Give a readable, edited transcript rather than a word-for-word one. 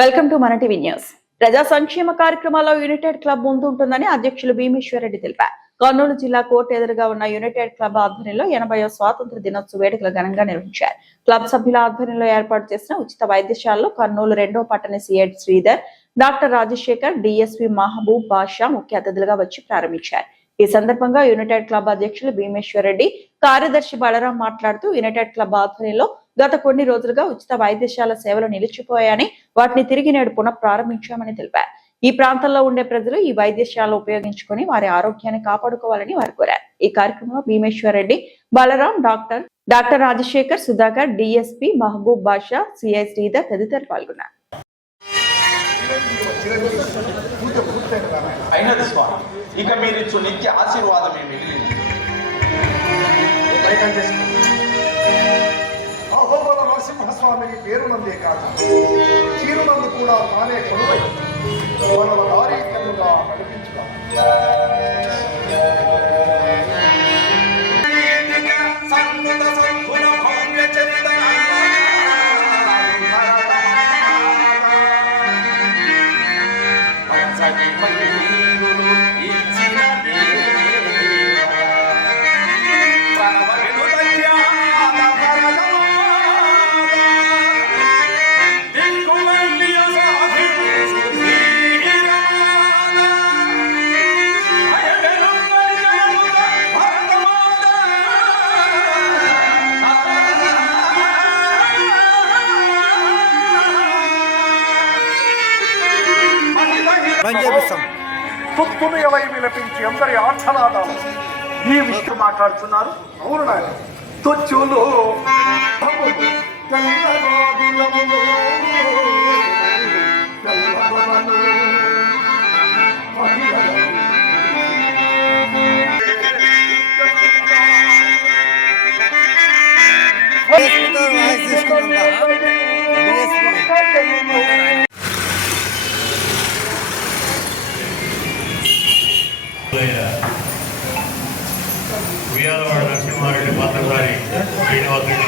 Welcome to మన TV news. ప్రజా సంక్షేమ కార్యక్రమాల్లో యునైటెడ్ క్లబ్ ముందు ఉంటుందని అధ్యక్షులు భీమేశ్వరరెడ్డి తెలిపారు. కర్నూలు జిల్లా కోర్టు ఎదురుగా ఉన్న యునైటెడ్ క్లబ్ ఆధ్వర్యంలో 80వ స్వాతంత్ర దినోత్సవ వేడుకలు ఘనంగా నిర్వహించారు. క్లబ్ సభ్యుల ఆధ్వర్యంలో ఏర్పాటు చేసిన ఉచిత వైద్యశాలలో కర్నూలు 2వ పట్టణ CI Sridhar, doctor Rajasekhar, DSP Mahaboob Basha ముఖ్య అతిథులుగా వచ్చి ప్రారంభించారు. ఈ సందర్భంగా యునైటెడ్ క్లబ్ అధ్యక్షులు భీమేశ్వరరెడ్డి, కార్యదర్శి బలరాం మాట్లాడుతూ యునైటెడ్ క్లబ్ ఆధ్వర్యంలో గత కొన్ని రోజులుగా ఉచిత వైద్యశాల సేవలు నిలిచిపోయాయని, వాటిని తిరిగి నేడు పునః ప్రారంభించామని తెలిపారు. ఈ ప్రాంతంలో ఉండే ప్రజలు ఈ వైద్యశాల ఉపయోగించుకుని వారి ఆరోగ్యాన్ని కాపాడుకోవాలని వారు కోరారు. ఈ కార్యక్రమంలో భీమేశ్వరరెడ్డి, బలరాం, డాక్టర్ రాజశేఖర్, సుధాకర్, డిఎస్పీ మహబూబ్ బాషా, సిఐ శ్రీధర్ తదితరులు పాల్గొన్నారు. ఇక మీరు ఇచ్చు నిత్య ఆశీర్వాదమే మిగిలింది. అహోబల నరసింహస్వామికి పేరునందే కాదు, చీరునందు కూడా తానే కొనువై మనల దారీకముగా నడిపించుగా తుత్తుమయమై విలపించి అందరి ఆర్చనాదాలు ఈ విషయం మాట్లాడుతున్నారు. అవును నాయన, తొచ్చులు ఉయ్యాలవాడ నరసింహారెడ్డి పాత్రధారి శ్రీనివాసుడు